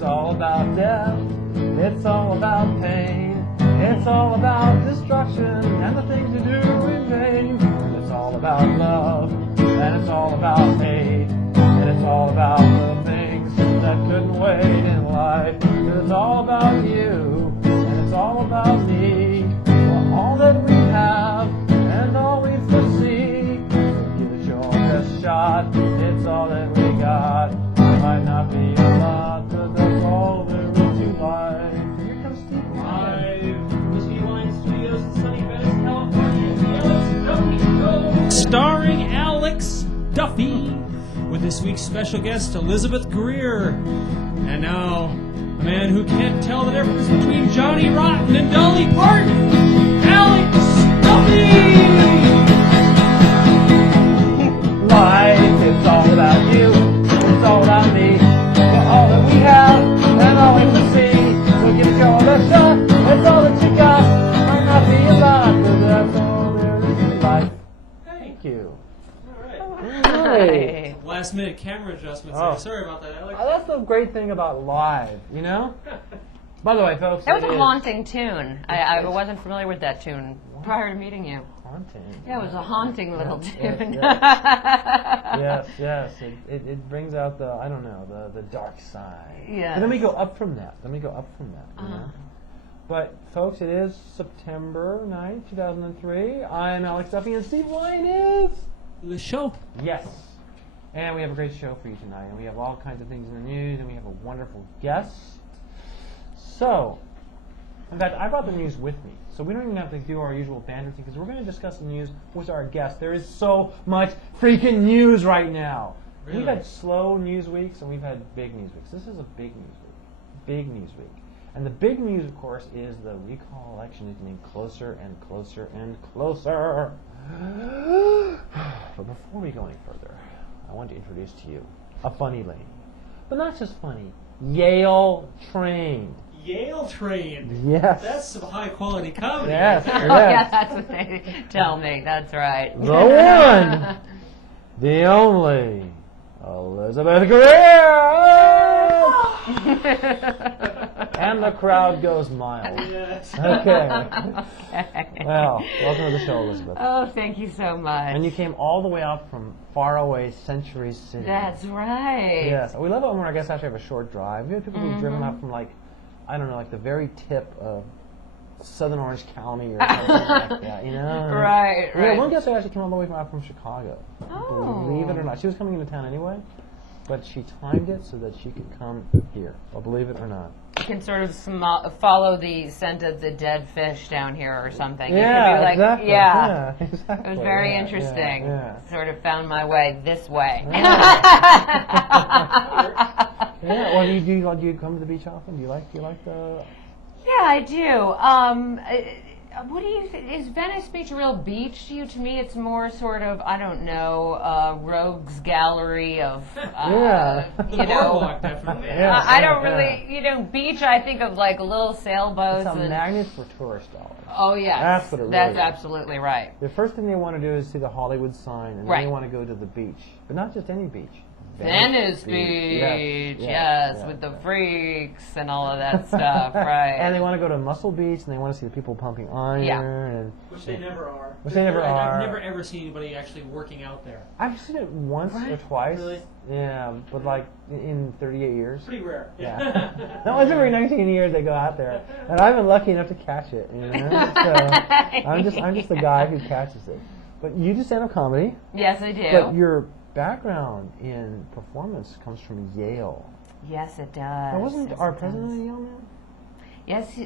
It's all about death. It's all about pain. It's all about destruction and the things you do in vain. It's all about love, and it's all about hate, and it's all about the things that couldn't wait in life. It's all about you, and it's all about me. For all that we have, and all we foresee. So give it your best shot. It's all that we got. It might not be a lot, but that's all there is to life. Here comes Steve. Starring Alex Duffy, with this week's special guest Elizabeth Greer. And now, a man who can't tell the difference between Johnny Rotten and Dolly Parton, Alex Duffy! Life, it's all about you, it's all about me. For all that we have, and all we will see. So give it your best shot, that's all that you got. Might not be a lot, but that's all there is to life. Thank you. Hey. Last minute camera adjustments. Oh. Sorry about that, Alex. That's the great thing about live, you know? By the way, folks, That was a haunting tune. I wasn't familiar with that tune prior to meeting you. Haunting. Yeah, it was a haunting little tune. Yes. It brings out the, I don't know, the dark side. Yeah. And then we go up from that. You know? But, folks, it is September 9th, 2003. I'm Alex Duffy, and Steve Lyon is... The show. Yes. And we have a great show for you tonight. And we have all kinds of things in the news, and we have a wonderful guest. So, in fact, I brought the news with me. So we don't even have to do our usual banter thing, because we're going to discuss the news with our guest. There is so much freaking news right now. Really? We've had slow news weeks, and we've had big news weeks. This is a big news week. Big news week. And the big news, of course, is the recall election is getting closer and closer and closer. But before we go any further, I want to introduce to you a funny lady. But not just funny, Yale trained. Yale trained. Yes. That's some high quality comedy. Yes. Oh, yeah, that's what they tell me. That's right. The one, the only, Elizabeth Greer! And the crowd goes mild. Yes. Okay. Well, welcome to the show, Elizabeth. Oh, thank you so much. And you came all the way out from faraway Century City. That's right. Yes. We love it when our guests actually have a short drive. We have people who've driven out from, like, I don't know, like the very tip of Southern Orange County or something like that, you know? Right. Yeah, one guest actually came all the way from Chicago. Oh. Believe it or not. She was coming into town anyway, but she timed it so that she could come here. Well, believe it or not. You can sort of follow the scent of the dead fish down here or something. Yeah, you could be like, exactly. Yeah, Exactly. It was very interesting. Yeah. Sort of found my way this way. Yeah. Well, do you come to the beach often? Do you like the? Yeah, I do. What do you think? Is Venice Beach a real beach to you? To me, it's more sort of, I don't know, rogues gallery of, you know. Boardwalk, definitely. Yeah. I don't really, beach, I think of like little sailboats. It's a and, magnet for tourist dollars. oh, yeah. That's what it really That's is. absolutely right. The first thing they want to do is see the Hollywood sign, and then Right. they want to go to the beach, but not just any beach. Venice Beach, yes, with the freaks and all of that stuff, right. And they want to go to Muscle Beach, and they want to see the people pumping iron. Yeah. And Which they never are. Which they never are. I've never ever seen anybody actually working out there. I've seen it once or twice. Really? Yeah, but like in 38 years. Pretty rare. Yeah. No, once every 19 years they go out there, and I've been lucky enough to catch it. You know? So I'm just the guy who catches it. But you do stand-up comedy. Yes, I do. But your background in performance comes from Yale. Yes, it does. Now, wasn't Yes, our it president does. a Yale man?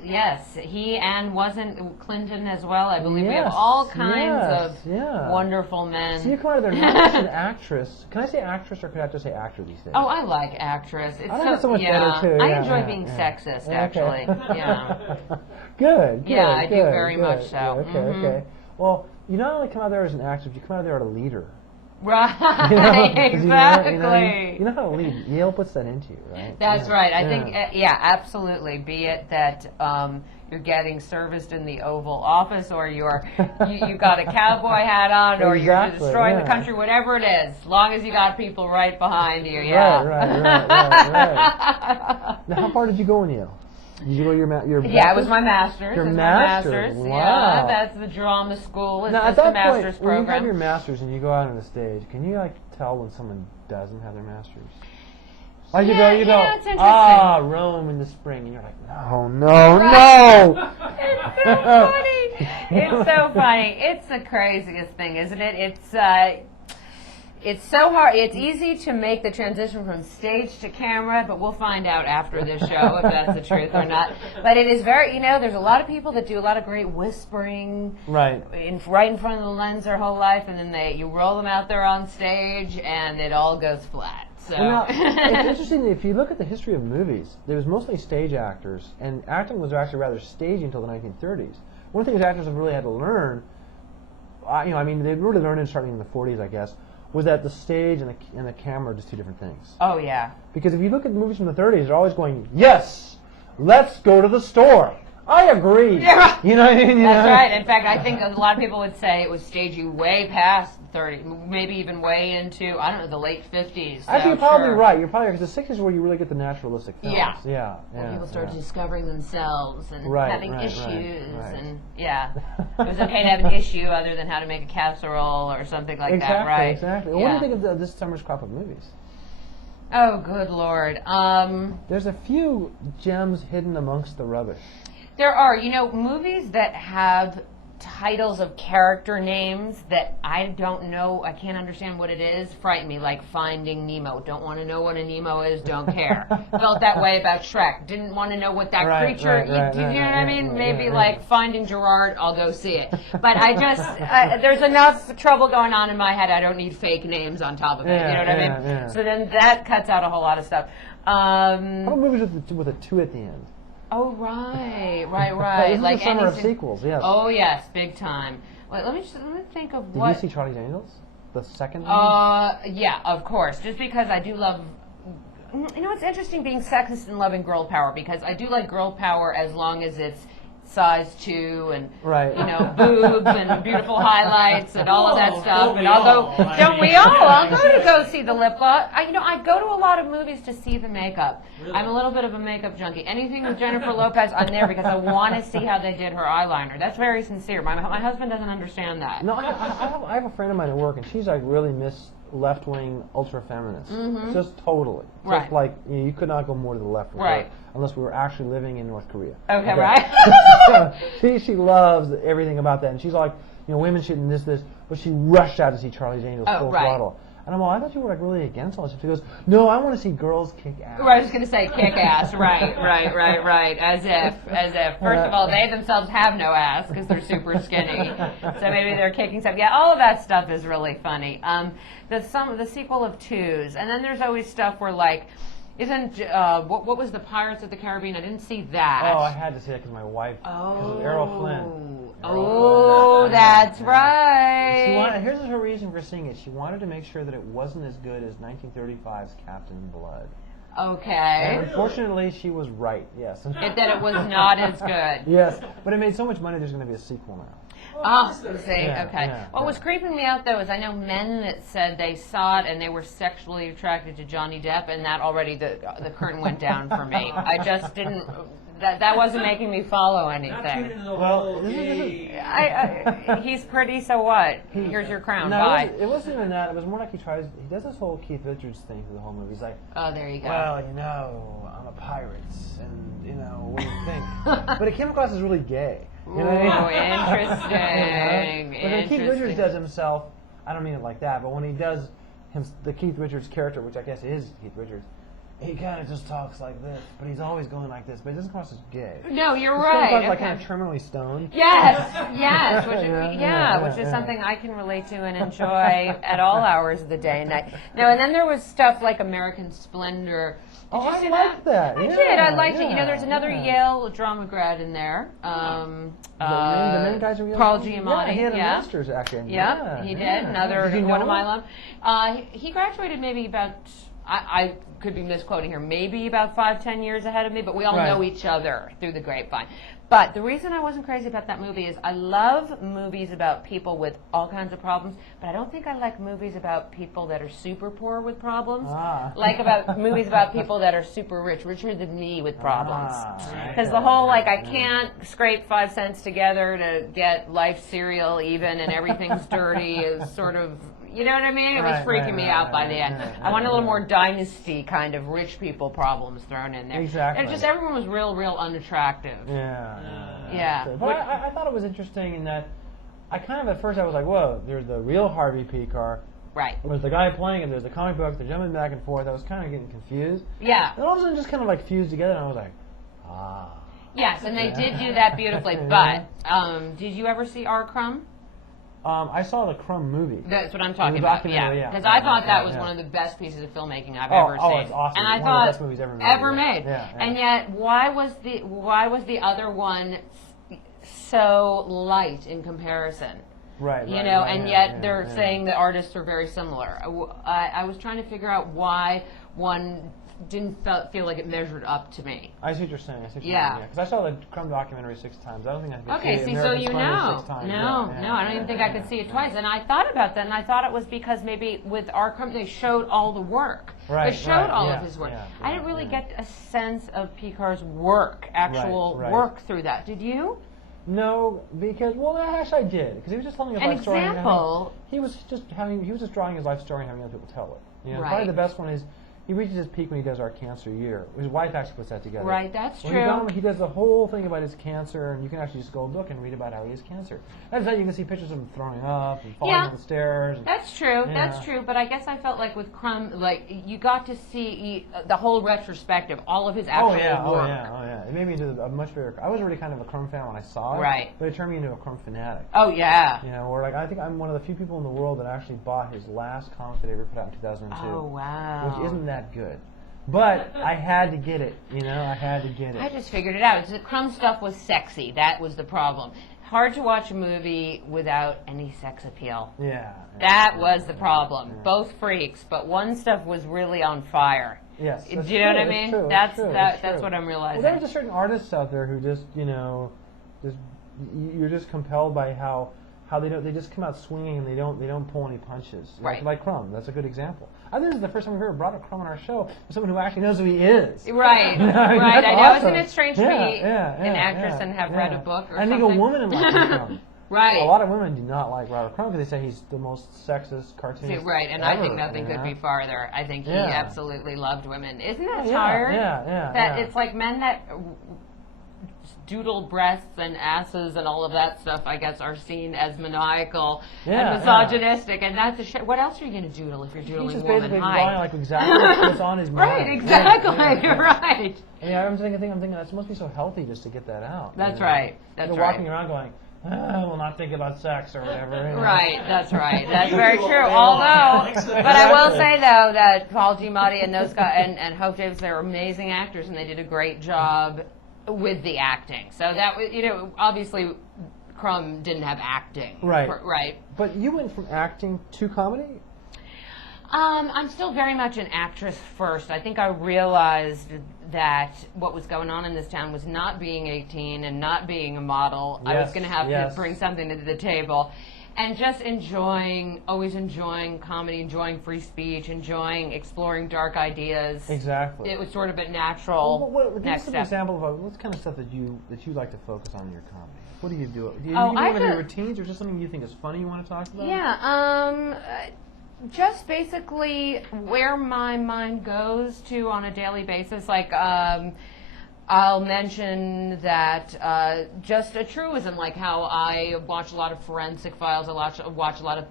Yes. He and wasn't Clinton as well. I believe we Yes, have all kinds yes, of yeah. wonderful men. So you come out of there not just an actress. Can I say actress or could I just say actor these days? Oh, I like actress. It's I like it so much better, too. I Yeah, enjoy yeah, being yeah. sexist, Okay. actually. Yeah. Good. Yeah, I do good, very good. much so. Yeah, okay. Well, you not only come out there as an actress, you come out there as a leader. Right. 'Cause Exactly. You know how to lead. Yale puts that into you, right? That's Yeah. right. I Yeah. think, absolutely. Be it that you're getting serviced in the Oval Office, or you got a cowboy hat on, or you're destroying the country, whatever it is, as long as you got people right behind you. Yeah. Right. Now, how far did you go in Yale? Did you go your Yeah, it was my master's. Your master's. Wow. Yeah, that's the drama school. It's now, just at that the master's point, program. when you have your master's and you go out on the stage, can you tell when someone doesn't have their master's? Like you go, it's interesting. Rome in the spring, and you're like, no. It's so funny. It's so funny. It's the craziest thing, isn't it? It's so hard. It's easy to make the transition from stage to camera, but we'll find out after this show if that's the truth or not. But it is very, there's a lot of people that do a lot of great whispering right in front of the lens their whole life, and then you roll them out there on stage, and it all goes flat. So now, it's interesting, if you look at the history of movies, there was mostly stage actors, and acting was actually rather stagey until the 1930s. One of the things actors have really had to learn, they really learned it starting in the 40s, I guess, was that the stage and the camera are just two different things. Oh, yeah. Because if you look at movies from the 30s, they're always going, yes, let's go to the store. I agree. Yeah. You know what I mean? That's right. In fact, I think a lot of people would say it was stagey way past 30, maybe even way into, the late 50s. So I think you're probably right. You're probably, because the 60s is where you really get the naturalistic films. Yeah. When people started discovering themselves and having issues. And, it was okay to have an issue other than how to make a casserole or something like that, right? Exactly. Yeah. What do you think of this summer's crop of movies? Oh, good Lord. There's a few gems hidden amongst the rubbish. There are, movies that have titles of character names that I don't know, I can't understand what it is, frighten me, like Finding Nemo. Don't want to know what a Nemo is, don't care. Felt that way about Shrek. Didn't want to know what that creature, you know what I mean? Maybe like Finding Gerard, I'll go see it. But I just, there's enough trouble going on in my head, I don't need fake names on top of it, you know what I mean? Yeah. So then that cuts out a whole lot of stuff. How about movies with a 2 at the end? Oh, right. This is the summer of sequels, yes. Oh, yes, big time. Wait, let me think of what... Did you see Charlie's Angels? The second one? Yeah, of course. Just because I do love... it's interesting being sexist and loving girl power, because I do like girl power as long as it's size 2 and, boobs and beautiful highlights and all of that stuff. And I'll go... Don't we all? I'll go see the lip gloss. I go to a lot of movies to see the makeup. Really? I'm a little bit of a makeup junkie. Anything with Jennifer Lopez, I'm there because I want to see how they did her eyeliner. That's very sincere. My husband doesn't understand that. No, I have a friend of mine at work, and she's like really left-wing ultra-feminist. Just totally. Right. Just like, you could not go more to the left with her unless we were actually living in North Korea. Okay. Right. she loves everything about that, and she's like, women shouldn't this, but she rushed out to see Charlie's Angels full throttle. And I'm like, I thought you were like really against all this. She goes, no, I want to see girls kick ass. Right, I was going to say kick ass. Right. As if. First of all, they themselves have no ass because they're super skinny. So maybe they're kicking stuff. Yeah, all of that stuff is really funny. The sequel of Twos, and then there's always stuff where like, isn't what was the Pirates of the Caribbean? I didn't see that. Oh, I had to see that because my wife. Oh. Errol Flynn. That's right. Here's her reason for seeing it. She wanted to make sure that it wasn't as good as 1935's Captain Blood. Okay. And unfortunately, she was right. Yes. That it was not as good. Yes, but it made so much money. There's going to be a sequel now. Okay. What was creeping me out though is I know men that said they saw it and they were sexually attracted to Johnny Depp, and that already the curtain went down for me. I just didn't. That wasn't making me follow anything. Well, he's pretty, so what? Here's your crown. No, bye. It wasn't even that. It was more like he does this whole Keith Richards thing through the whole movie. He's like, oh, there you go. Well, I'm a pirate, and what do you think? But it came across as really gay. Interesting. But when Keith Richards does himself, I don't mean it like that, but when he does the Keith Richards character, which I guess is Keith Richards, he kind of just talks like this, but he's always going like this, but it doesn't come across as gay. No, you're He right. comes like kind of terminally stoned. Yes, which is something I can relate to and enjoy at all hours of the day and night. No, and then there was stuff like American Splendor. Did you see that? I did. I liked it. There's another Yale drama grad in there. The main guys are Yale. Paul Giamatti. Yeah, he had a master's actually. Yeah, he did. Another one of my alum. He graduated maybe about. I could be misquoting here, maybe about 5-10 years ahead of me, but we all know each other through the grapevine. But the reason I wasn't crazy about that movie is I love movies about people with all kinds of problems, but I don't think I like movies about people that are super poor with problems. Like about movies about people that are super rich, richer than me with problems. Because the whole, like, I can't scrape 5 cents together to get life cereal even, and everything's dirty is sort of, you know what I mean? It was freaking me out by the end. I want a little more dynasty kind of rich people problems thrown in there. Exactly. And just everyone was real unattractive. Yeah. But I thought it was interesting in that I kind of, at first I was like, whoa, there's the real Harvey Pekar. Right. There's the guy playing it, there's the comic book, they're jumping back and forth. I was kind of getting confused. Yeah. And all of a sudden just kind of like fused together, and I was like, ah. Yes, and they did do that beautifully. But did you ever see R. Crumb? I saw the Crumb movie. That's what I'm talking The about. documentary, Yeah, yeah. because I thought that was one of the best pieces of filmmaking I've ever Oh, seen. it's awesome. And I One of thought the best movies ever made. Yeah. And yet, why was the other one so light in comparison? Right. You know, and yet they're saying the artists are very similar. I was trying to figure out why one didn't feel like it measured up to me. I see what you're saying. Yeah. Because I saw the Crumb documentary 6 times. I don't think I could Okay, see see, American so you Splendor know. 6 times. No, I don't even think I could see it twice. And I thought about that, and I thought it was because maybe with our company they showed all the work. Right, They showed all yeah, of his work. yeah, I didn't really yeah. get a sense of Pekar's work, actual Right. work through that. Did you? No, because, well, actually I did. Because he was just telling his An life story. and example. he was just drawing his life story and having other people tell it. You know, Right. probably the best one is he reaches his peak when he does Our Cancer Year. His wife actually puts that together. Right, that's When true. he does the whole thing about his cancer, and you can actually just go look and read about how he has cancer. That's that you can see pictures of him throwing up and falling Yeah. down the stairs. And, That's true. Yeah. That's true. But I guess I felt like with Crumb, like you got to see the whole retrospective, all of his actual work. Oh yeah. It made me into a much bigger. I was already kind of a Crumb fan when I saw it. Right. But it turned me into a Crumb fanatic. Oh yeah. You know, or like I think I'm one of the few people in the world that actually bought his last comic that he ever put out in 2002. Oh wow. Which isn't that good. But I had to get it, you know, I had to get it. I just figured it out. The Crumb stuff was sexy. That was the problem. Hard to watch a movie without any sex appeal. Yeah. That was the problem. Both freaks, but one stuff was really on fire. Yes. Do you know what I mean? That's what I'm realizing. Well, there's just certain artists out there who just, you know, you're just compelled by how they just come out swinging and they don't pull any punches. Right. Like Crumb, that's a good example. I think this is the first time we've ever brought up Crumb on our show. Someone who actually knows who he is. Right, That's right. I know. awesome. Isn't it strange to be an actress and have read a book or I something? think a woman likes Crumb. Right. A lot of women do not like Robert Crumb because they say he's the most sexist cartoonist. Right, and ever, I think nothing could be farther. I think he Yeah. absolutely loved women. Isn't that Yeah, tired? yeah. That it's like men that doodle breasts and asses and all of that stuff, I guess, are seen as maniacal and misogynistic, and that's a shit. What else are you going to doodle if you're doodling He's just woman? basically Hi. drawing like exactly what's on his mind. Right, exactly. Yeah. You're right. Yeah, I'm thinking that must be so healthy just to get that out. That's you know? right. That's You're right. walking around going, I will not think about sex or whatever. You know? Right, that's right. That's very true. Although, but I will say though that Paul Giamatti and those guys and Hope Davis, they're amazing actors, and they did a great job with the acting. So that was, you know, obviously Crumb didn't have acting. Right. Right. But you went from acting to comedy? I'm still very much an actress first. I think I realized that what was going on in this town was not being 18 and not being a model. I was going to have to bring something to the table. And just always enjoying comedy, enjoying free speech, enjoying exploring dark ideas. Exactly. It was sort of a natural give next us an step. example of what kind of stuff that you like to focus on in your comedy. What do you do? Do you Oh, do I one of your could- routines, or just something you think is funny you want to talk about? Yeah, just basically where my mind goes to on a daily basis. Like, I'll mention that just a truism, like how I watch a lot of forensic files. I watch a lot of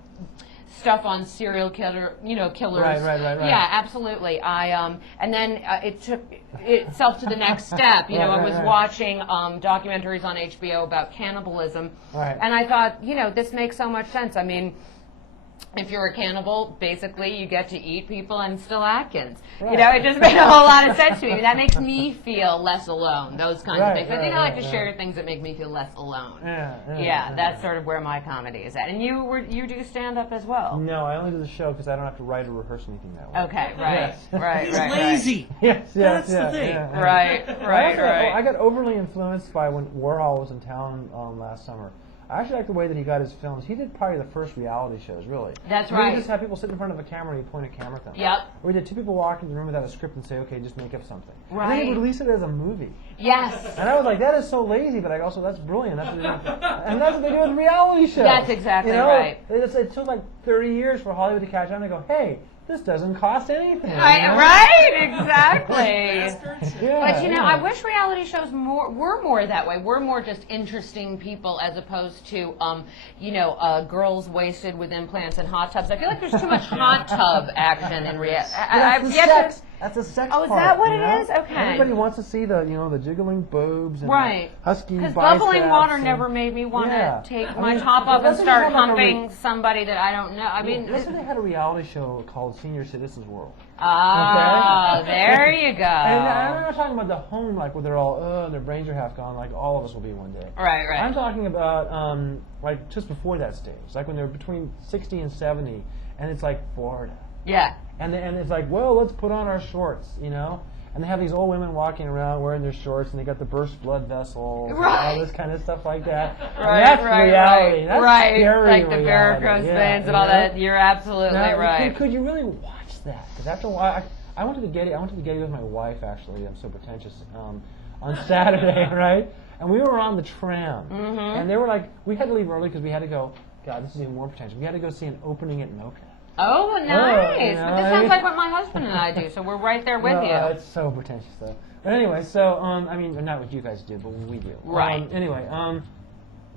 stuff on serial killers. Right. Yeah, absolutely. And then it took itself to the next step. I was watching documentaries on HBO about cannibalism, Right. and I thought, this makes so much sense. I mean, if you're a cannibal, basically you get to eat people and still Atkins. Right. You know, it just made a whole lot of sense to me. That makes me feel less alone, those kinds of Right, things. I think right, I like right, to share things that make me feel less alone. Yeah, That's sort of where my comedy is at. And you do stand-up as well? No, I only do the show because I don't have to write or rehearse anything that way. Okay, right, Yes. right, He's right. lazy. Yes, That's the thing. Right, right, I right. got overly influenced by when Warhol was in town last summer. I actually like the way that he got his films. He did probably the first reality shows, really. That's I mean, right. He just had people sit in front of a camera and he point a camera at them. Yep. Or he did two people walk into the room without a script and say, okay, just make up something. Right. And then he would release it as a movie. Yes. And I was like, that is so lazy, but that's brilliant. That's what they do. And that's what they do with reality shows. That's exactly you know? right. It took like 30 years for Hollywood to catch on and go, hey, this doesn't cost anything. Right, exactly. Yeah, But I yeah. wish reality shows were more that way. We're more just interesting people as opposed to, girls wasted with implants and hot tubs. I feel like there's too much hot tub action in reality. That's a sex Oh, is part, that what you it know? is? Okay. Everybody wants to see the jiggling boobs and Right. the husky biceps. Because bubbling water and- never made me want Yeah. to take I my mean, top up and doesn't it start have like a humping somebody that I don't know. I mean, Listen, they had a reality show called Senior Citizens World. there you go. And I'm not talking about the home, like where they're all, their brains are half gone, like all of us will be one day. Right. I'm talking about, like just before that stage, like when they're between 60 and 70, and it's like Florida. Yeah. And it's like, well, let's put on our shorts, And they have these old women walking around wearing their shorts, and they got the burst blood vessels, and all this kind of stuff like that. And that's reality. That's scary like the reality. varicose Yeah, veins and all that. You're absolutely Now, right. Could you really watch that? Because after a while, I went to the Getty. I went to the Getty with my wife. Actually, I'm so pretentious. On Saturday, right? And we were on the tram, and they were like, we had to leave early because we had to go. God, this is even more pretentious. We had to go see an opening at NOCA. Oh, nice. But this sounds mean- like what my husband and I do, so we're right there with you. It's so pretentious, though. But anyway, so, not what you guys do, but what we do. Right.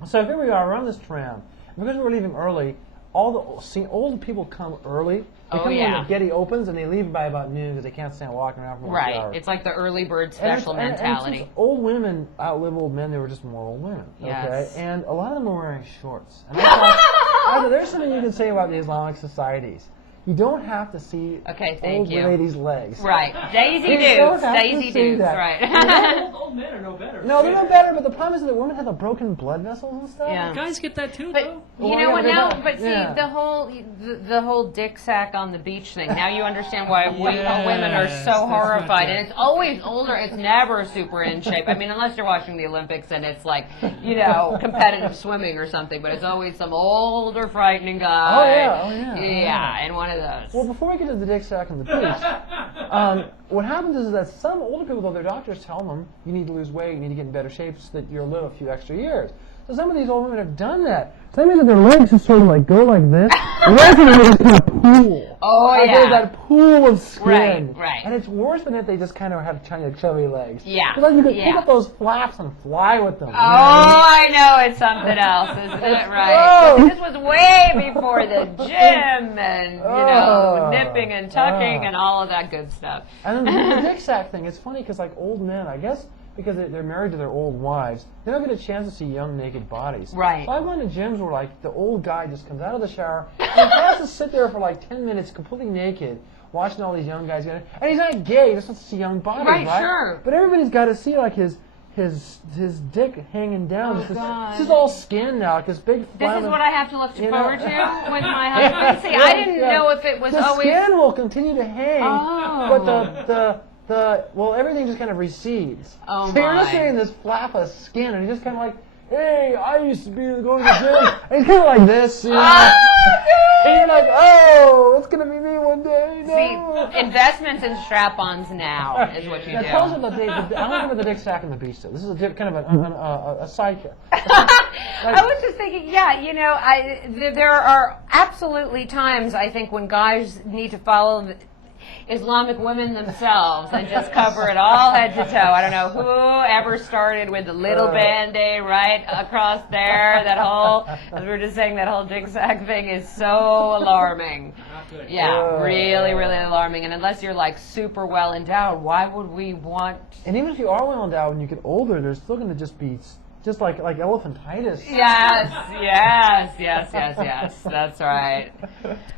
So here we are, we're on this tram. And because we were leaving early, all the old people come early. They come when the Getty opens, and they leave by about noon because they can't stand walking around for 1 hour. Right. It's like the early bird special mentality. And old women outlive old men. They were just more old women. Yes. Okay? And a lot of them were wearing shorts. And I thought, there's something you can say about the Islamic societies. You don't have to see old ladies' legs. Right. Daisy You don't Dukes. have to Daisy see Dukes, that. right. Old men are no better. No, they're no better, but the problem is that women have the broken blood vessels and stuff. Yeah. Guys get that too, But though. you Well, know what yeah, now? but- But see, yeah. the whole dick sack on the beach thing. Now you understand why women are Yes, so that's horrified, not and it's always older. It's never super in shape. I mean, unless you're watching the Olympics and it's like competitive swimming or something. But it's always some older, frightening guy. Oh yeah. Yeah, and one of those. Well, before we get to the dick sack and the beach, what happens is that some older people, though, their doctors tell them you need to lose weight, you need to get in better shape so that you'll live a few extra years. So some of these old women have done that. So that means that their legs just sort of like go like this. The legs are like kind of pool. Oh, like yeah. There's that pool of skin. Right. And it's worse than if they just kind of have chubby legs. Yeah. Because you could Yeah. pick up those flaps and fly with them. Oh, I know, it's something else, isn't it? Right. gross. This was way before the gym and, nipping and tucking and all of that good stuff. And then the dick sack thing, it's funny because like old men, I guess because they're married to their old wives, they don't get a chance to see young naked bodies. Right. So I've gone to gyms where like the old guy just comes out of the shower and he has to sit there for like 10 minutes completely naked watching all these young guys get it. And he's not gay, he just wants to see young bodies, Right, right? sure. But everybody's got to see like his dick hanging down. Oh, God. This is all skin now, like this big This flab is of- what I have to look you know? forward to with my husband. See, I didn't know if it was the always... skin will continue to hang, Oh. but everything just kind of recedes. Oh, so you're just my. seeing this flap of skin, and you're just kind of like, hey, I used to be going to the gym. And he's kind of like this, you know. And you're like, oh, it's going to be me one day. No. See, investments in strap-ons now is what you Now, do. tell us about I want to talk about the dick sack and the beach, though. This is kind of a side kick. I was just thinking, there are absolutely times, I think, when guys need to follow Islamic women themselves and just cover it all head to toe. I don't know who ever started with the little Band-Aid right across there. That whole, as we were just saying, that whole dick sack thing is so alarming. Not good. Yeah, really, really alarming. And unless you're like super well endowed, why would we want... And even if you are well endowed when you get older, there's still going to just be just like elephantitis. Yes. That's right.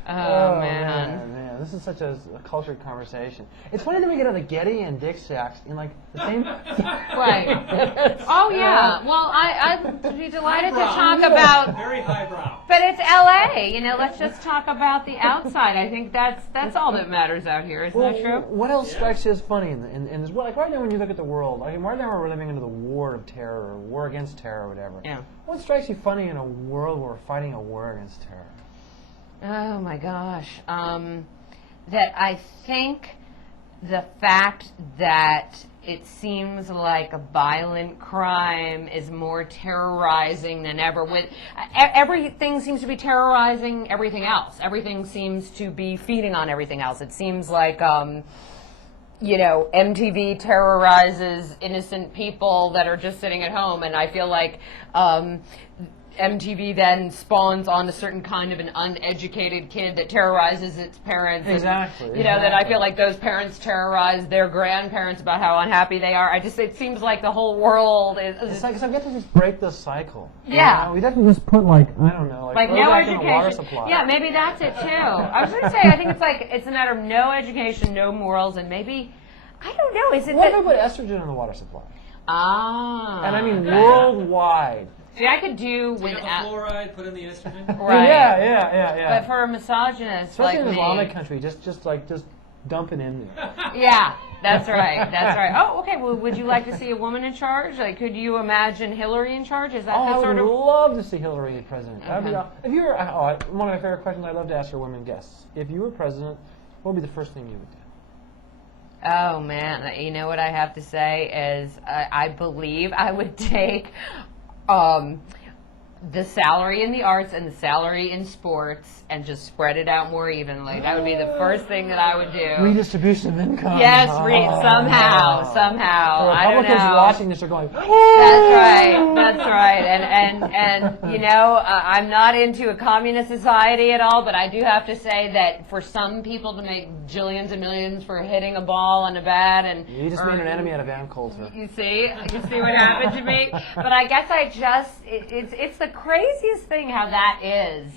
Oh, man. This is such a cultured conversation. It's funny that we get out of Getty and Dick Sacks in like the same. Right. Oh yeah. Well, I'd be delighted to talk about. Very highbrow. But it's LA. You know, let's just talk about the outside. I think that's all that matters out here. Isn't that true? What else strikes you as funny in this? Like right now, when you look at the world, like right now we're living into the war of terror, or war against terror, or whatever. Yeah. What strikes you funny in a world where we're fighting a war against terror? Oh my gosh. That I think the fact that it seems like a violent crime is more terrorizing than ever. Everything seems to be terrorizing everything else. Everything seems to be feeding on everything else. It seems like MTV terrorizes innocent people that are just sitting at home, and I feel like MTV then spawns on a certain kind of an uneducated kid that terrorizes its parents. Exactly. That I feel like those parents terrorize their grandparents about how unhappy they are. It seems like the whole world is. It's like, so we have to just break the cycle. Yeah. We have to just put like no education. water supply. Yeah, maybe that's it too. I was going to say, I think it's a matter of no education, no morals, and maybe, I don't know, is it what if we put estrogen in the water supply? And I mean worldwide. See, I could do Take with out the fluoride, put in the estrogen. Right. Yeah. But for a misogynist especially like in me, Islamic country, just dump it in there. Yeah, that's right. Oh, okay. Well, would you like to see a woman in charge? Like, could you imagine Hillary in charge? Is that the sort I of? would love to see Hillary as president. That'd be, Okay. if you were, one of my favorite questions I love to ask your women guests: if you were president, what would be the first thing you would do? Oh man, you know what I have to say is I believe I would take the salary in the arts and the salary in sports and just spread it out more evenly. That would be the first thing that I would do. Redistribution of income. Yes, somehow. The I don't Republicans know. watching this are going. That's right. And I'm not into a communist society at all, but I do have to say that for some people to make jillions and millions for hitting a ball on a bat and You just made an enemy out of Ann Coulter. You see what happened to me? But I guess it's the craziest thing how that is,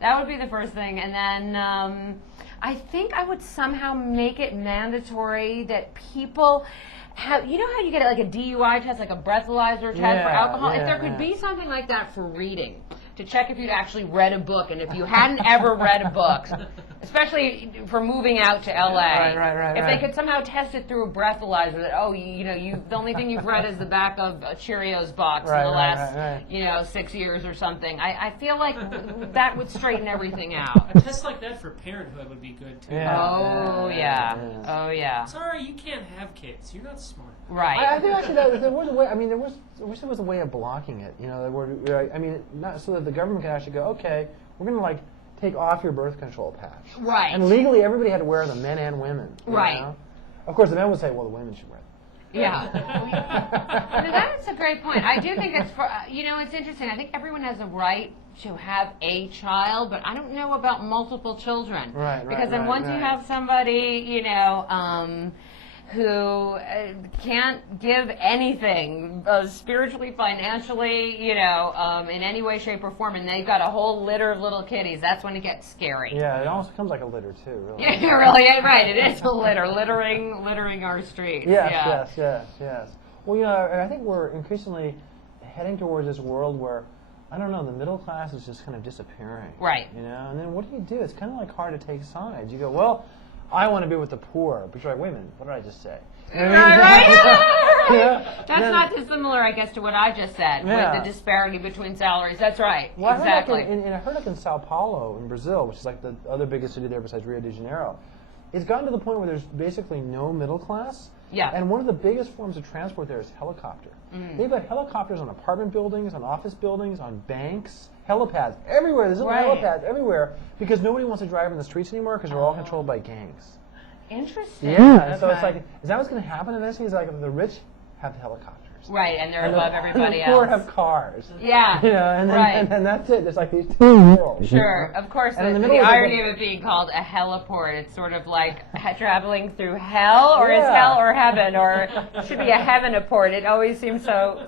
that would be the first thing. And then I think I would somehow make it mandatory that people have, you know how you get like a DUI test, like a breathalyzer test for alcohol? If there could be something like that for reading, to check if you'd actually read a book, and if you hadn't ever read a book, especially for moving out to LA, if they could somehow test it through a breathalyzer that, the only thing you've read is the back of a Cheerios box in the last, 6 years or something. I feel like that would straighten everything out. A test like that for parenthood would be good too. Oh yeah. Sorry, you can't have kids. You're not smart. Right. I think actually that there was a way. I wish there was a way of blocking it. Not so that the government can actually go, okay, we're going to take off your birth control patch. Right. And legally, everybody had to wear them, men and women. Right. Of course, the men would say, well, the women should wear them. Yeah. That's a great point. I do think it's it's interesting. I think everyone has a right to have a child, but I don't know about multiple children. Right. Because then once you have somebody, who can't give anything spiritually, financially, in any way, shape, or form, and they've got a whole litter of little kitties, that's when it gets scary. Yeah, it almost becomes like a litter, too, really. Yeah, really, right. It is a litter, littering our streets. Yes. Well, I think we're increasingly heading towards this world where, I don't know, the middle class is just kind of disappearing. Right. And then what do? It's kind of like hard to take sides. You go, well, I want to be with the poor. But you're like, wait a minute, what did I just say? Right. That's not dissimilar, I guess, to what I just said, with the disparity between salaries. That's right. Well, exactly. I heard in Sao Paulo, in Brazil, which is like the other biggest city there besides Rio de Janeiro, it's gotten to the point where there's basically no middle class. Yeah. And one of the biggest forms of transport there is helicopter. They've got helicopters on apartment buildings, on office buildings, on banks, helipads, everywhere. There's little helipads everywhere because nobody wants to drive in the streets anymore because they're all controlled by gangs. Interesting. Yeah. So it's like, is that what's going to happen eventually? Is like the rich have the helicopters. Right, and they're And above the, everybody and the poor else. have cars. Yeah. You know, and then, right. and that's it. There's like these two worlds. Sure, of course. And in The, the middle the is like irony of it being called a heliport, it's sort of like traveling through hell, or is hell or heaven, or it should be a heavenaport. It always seems so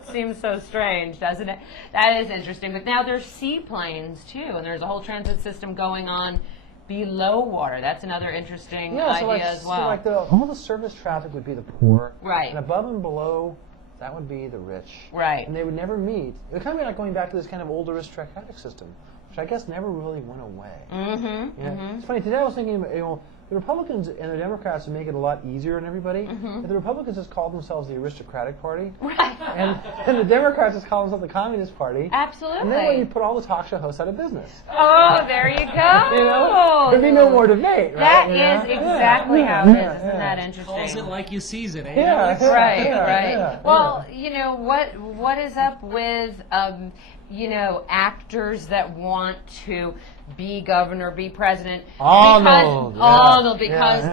strange, doesn't it? That is interesting. But now there's seaplanes too, and there's a whole transit system going on below water. That's another interesting idea as well. So like all the surface traffic would be the poor. Right. And above and below, that would be the rich. Right. And they would never meet. It would kind of be like going back to this kind of old aristocratic system, which I guess never really went away. Mm-hmm. You know? It's funny, today I was thinking, the Republicans and the Democrats would make it a lot easier on everybody. If the Republicans just called themselves the aristocratic party. Right. And the Democrats just call themselves the Communist Party. Absolutely. And then you put all the talk show hosts out of business. Oh, there you go. You know? There'd be no more debate, right? That is exactly how it is. Isn't that interesting? Calls it like you sees it, eh? Yeah. Right. Well, you know, what is up with actors that want to be governor, be president? Arnold. Because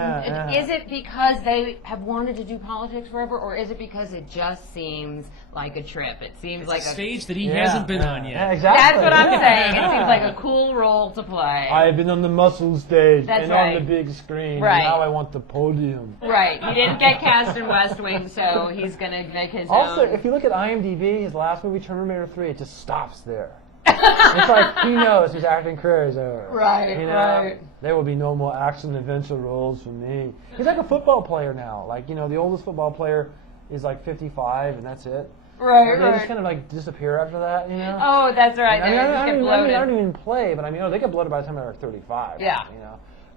is it because they have wanted to do politics forever, or is it because it just seems like a trip? It seems It's like a stage that he hasn't been on yet. Yeah, exactly. That's what I'm saying. It Yeah. seems like a cool role to play. I've been on the muscle stage That's and right. on the big screen. Right. Now I want the podium. Right. He didn't get cast in West Wing, so he's going to make his Also, own. if you look at IMDb, his last movie, Terminator 3, it just stops there. It's like he knows his acting career is over. Right, You know? right. There will be no more action adventure roles for me. He's like a football player now. Like, the oldest football player is like 55, and that's it. Right, They just kind of like disappear after that, Oh, that's right. I They mean, just get I bloated. don't even play, but they get bloated by the time they're 35. Yeah.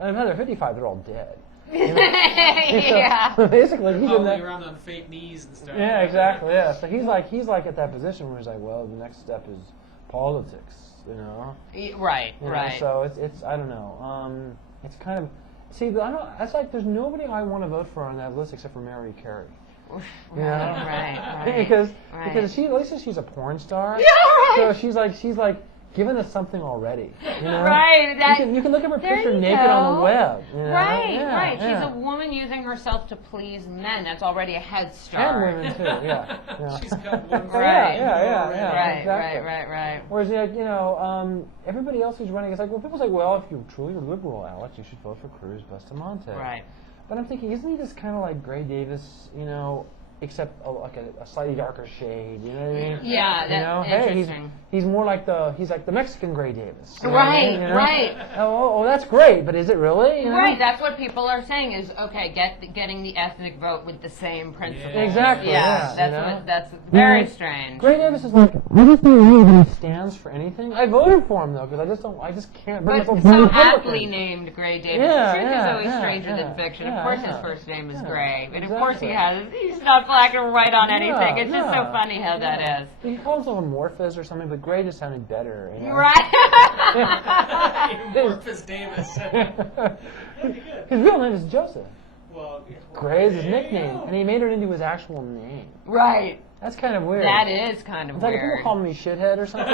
And by they're 55, they're all dead. Yeah. So basically, he's in Probably that. around on fake knees and stuff. Yeah, exactly. Yeah. So he's like at that position where he's like, well, the next step is politics. Right. You know, Right. So it's I don't know. It's kind of but I don't. It's like there's nobody I want to vote for on that list except for Mary Carey. Right. Because she at least she's a porn star. Yeah, right. So she's like giving us something already. Right. You can look up her There picture you naked go. on the web. Right. Yeah, She's yeah. a woman using herself to please men. That's already a head start. And women too. Yeah. She's got one Right. Yeah. Right. Exactly. Right. Whereas, everybody else who's running, it's like, well, people say, well, if you're truly a liberal, Alex, you should vote for Cruz Bustamante. Right. But I'm thinking, isn't he just kind of like Gray Davis, except like a slightly darker shade, you know what I mean? Yeah, that's interesting. He's more like he's like the Mexican Gray Davis. You know Right, what I mean, right. Oh, that's great, but is it really? Right, that's what people are saying is, okay, getting the ethnic vote with the same principle. Yeah. Exactly. Yeah, that's very strange. Gray Davis is like, I just don't know if he stands for anything. I voted for him though, because I just can't bring But myself to so vote for him. aptly named Gray Davis. Yeah, Truth is yeah, always yeah, stranger yeah, than fiction. yeah, Of course yeah. his first name is Yeah, Gray. And of course exactly. he's not black and white on anything. Yeah, It's just so yeah. funny how that is. He calls himself Amorphous or something, but Gray just sounded better. Right. Amorphous Davis. His real name is Joseph. Well, Gray is his nickname, and he made it into his actual name. Right. That's kind of weird. That is kind of It's like if weird. people call me shithead or something.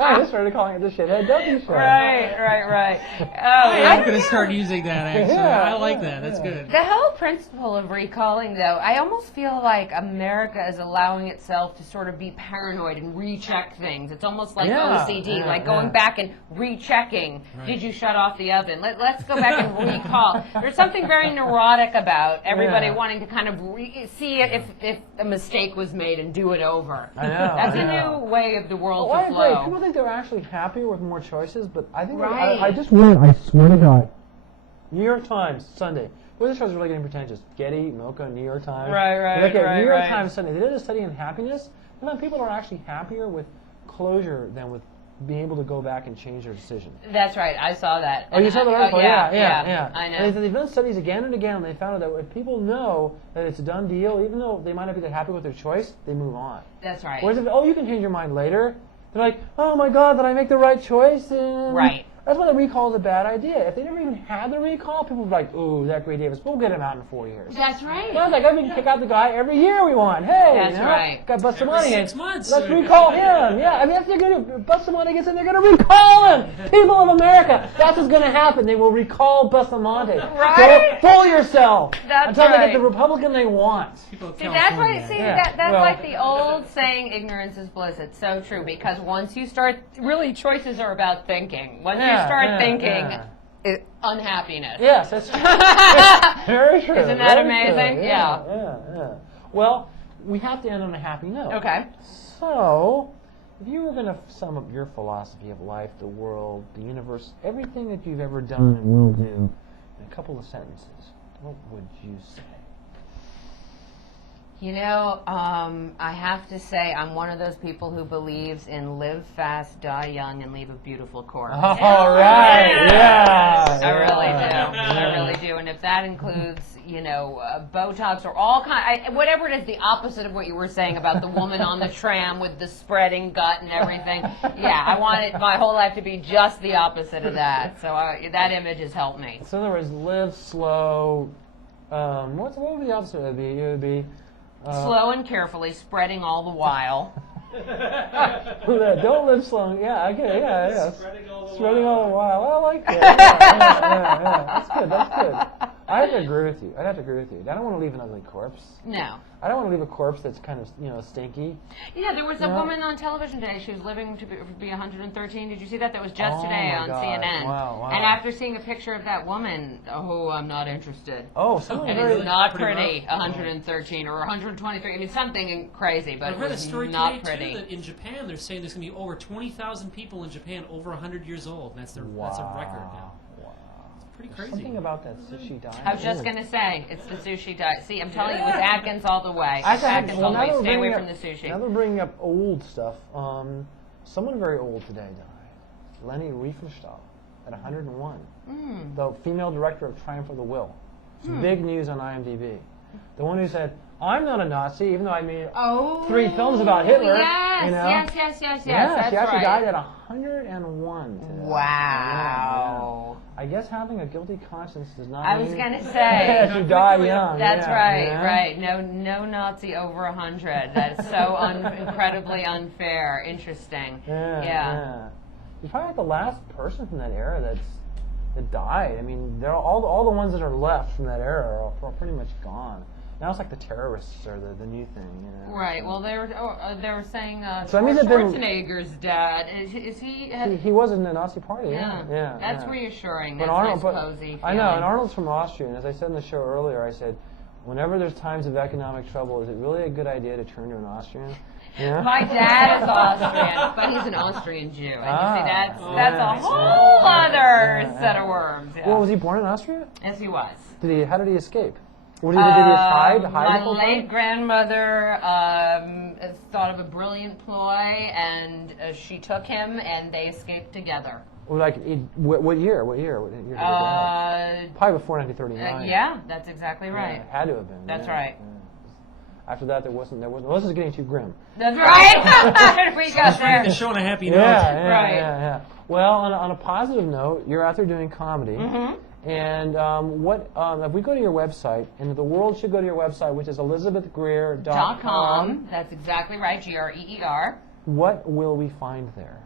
I just started calling it the shithead Duffy show. Right. I'm going to start using that, actually. Yeah, I like that. That's good. The whole principle of recalling, though, I almost feel like America is allowing itself to sort of be paranoid and recheck things. It's almost like OCD, like going back and rechecking. Right. Did you shut off the oven? Let's go back and recall. There's something very neurotic about everybody wanting to kind of see it if a mistake was made and do it over. I know. That's I a know. new way of the world Well, I to agree. flow. People think they're actually happier with more choices, but I think Right. I just read, I swear to God, New York Times, Sunday. Well, this show's really getting pretentious. Getty, Mocha, New York Times. Right, Look at right, New York right. Times Sunday. They did a study on happiness, and then people are actually happier with closure than with being able to go back and change their decision. That's right. I saw that. Oh, you saw that article? Yeah. I know. And they've done studies again and again, and they found out that if people know that it's a done deal, even though they might not be that happy with their choice, they move on. That's right. Whereas if, you can change your mind later, they're like, oh my God, did I make the right choice? And Right. That's why the recall is a bad idea. If they never even had the recall, people would be like, ooh, Zachary Davis, we'll get him out in 4 years. That's right. Sounds like we can kick out the guy every year we want. Hey, That's right. Got bust some Every money. 6 months. Let's recall him. Yeah, I mean, that's what they're going to do. Bustamante gets in, they're going to recall him. People of America, that's what's going to happen. They will recall Bustamante. Right? Don't fool yourself. That's until they right. get the Republican they want. People of See, that's California. right. See, Yeah. that's Well- like the old saying, ignorance is bliss. It's so true, because once you start, really, choices are about thinking. Once you Yeah, start yeah, thinking, yeah. unhappiness. Yes, that's true. Very true. Isn't that Very amazing? true. Yeah. Well, we have to end on a happy note. Okay. So, if you were going to sum up your philosophy of life, the world, the universe, everything that you've ever done and will do in a couple of sentences, what would you say? You know, I have to say, I'm one of those people who believes in live fast, die young, and leave a beautiful corpse. All right. Yeah. I really do. I really do. And if that includes, Botox or all whatever it is, the opposite of what you were saying about the woman on the tram with the spreading gut and everything. Yeah, I want my whole life to be just the opposite of that. So that image has helped me. So in other words, live slow. What would be the opposite of that be? It would be Slow and carefully, spreading all the while. don't live slow. Yeah, okay, yeah. Spreading all the Spreading while. all the while. I like that. Yeah. That's good. That's good. I have to agree with you. I don't want to leave an ugly corpse. No. I don't want to leave a corpse that's kind of, stinky. Yeah, there was a woman on television today. She was living to be 113. Did you see that? That was just today my on God. CNN. Wow. And after seeing a picture of that woman, I'm not interested. Oh, someone It very... is not Pretty pretty, rough. 113 or 123. I mean, something crazy, but I it read a was story not today pretty. too that in Japan they're saying there's going to be over 20,000 people in Japan over 100 years old. That's a record now. It's pretty crazy. Something about that sushi diet. I was just going to say, it's the sushi diet. See, I'm telling you, with Atkins all the way. Actually, Atkins all the now way. that we're Stay away bringing from the sushi. Now they're bringing up old stuff. Someone very old today died. Leni Riefenstahl at 101. The female director of Triumph of the Will. It's big news on IMDb. The one who said, I'm not a Nazi, even though I made 3 films about Hitler. Yes, yes. Yeah, That's she actually right. died at 101 today. Wow. Yeah. I guess having a guilty conscience does not I mean was going to say. that you die young. That's Yeah, right, yeah. right. No Nazi over 100. That's so incredibly unfair. Interesting. Yeah. You're probably not the last person from that era that died. I mean, they're all the ones that are left from that era are pretty much gone. Now it's like the terrorists are the new thing. Right. Well, they were saying So that means that they're- Schwarzenegger's dad. Is he? He was in the Nazi party. Yeah. Yeah. That's yeah. reassuring. But That's Arnold, nice, but cozy. I know, feeling. and Arnold's from Austria, and as I said in the show earlier, I said, whenever there's times of economic trouble, is it really a good idea to turn to an Austrian? Yeah. My dad is Austrian, but he's an Austrian Jew, and you see that's a yes, whole other yeah. set of worms. Yeah. Well, was he born in Austria? Yes, he was. How did he escape? Did he hide the My whole late time? grandmother thought of a brilliant ploy, and she took him, and they escaped together. Well, like, what year? What year did he die? Probably before 1939. Yeah, that's exactly right. Yeah, had to have been. That's yeah, right. yeah. After that, there wasn't. Well, this is getting too grim. That's right. We got there. The show on a happy note. Right. Yeah. Well, on a positive note, you're out there doing comedy. Mm-hmm. And if we go to your website, and the world should go to your website, which is elizabethgreer.com. That's exactly right. GREER. What will we find there?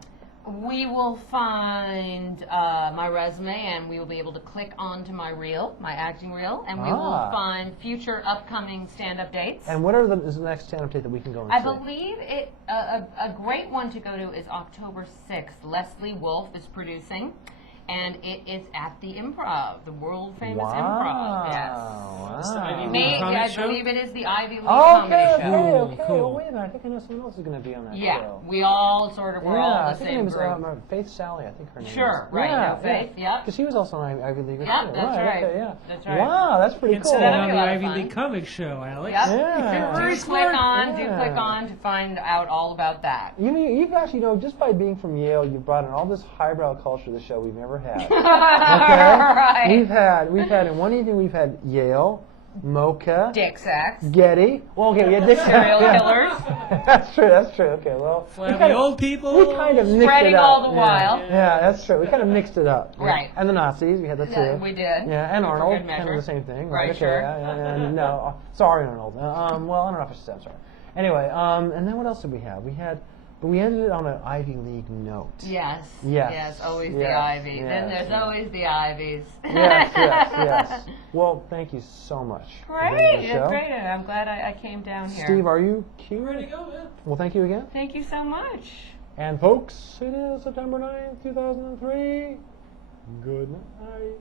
We will find my resume, and we will be able to click onto my reel, my acting reel, and we will find future upcoming stand-up dates. And what is the next stand-up date that we can go and I see? believe a great one to go to is October 6th. Leslie Wolf is producing. And it is at the Improv, the world-famous Improv. Yes. Ivy League I Comedy Show? believe it is the Ivy League Okay, Comedy Show. okay. Cool. Well, wait a minute. I think I know someone else is going to be on that Yeah, show. we all sort of were all I the think same her name group. is Faith Sally, I think her name is. Sure, right, Yeah, no, Faith, yep. Because she was also on Ivy League. Yep, too. that's right. Okay, yeah. That's right. Wow, that's pretty Can't cool. say that on That'll the be a lot of Ivy fun. League Comic Show, Alex. Yep. Yeah. Very Do click smart. on, Yeah. to find out all about that. You've actually, just by being from Yale, you've brought in all this highbrow culture to the show we've never had. Okay? Right. We've had in one evening we've had Yale, Mocha. Dick sex. Getty. Well, okay, we had Dick Serial yeah. killers. That's true. That's true. Okay, well, Flabby old people. we kind of mixed Spreading it up. all the Yeah. while. Yeah, that's true. We kind of mixed it up. Yeah. Right. And the Nazis, we had that too. Yeah, we did. Yeah, and For Arnold, good kind of measure. the same thing. Right, Okay, sure. yeah, no, sorry, Arnold. Well, I don't know if I should say I'm sorry. Anyway, and then what else did we have? But we ended it on an Ivy League note. Yes. Yes. Yes, always Yes. the Ivy. Yes. Then there's always the Ivies. Yes. Well, thank you so much. for being on Great. the It's show. great. I'm glad I came down here. Steve, are you cute? Ready to go, man. Well, thank you again. Thank you so much. And folks, it is September 9th, 2003. Good night.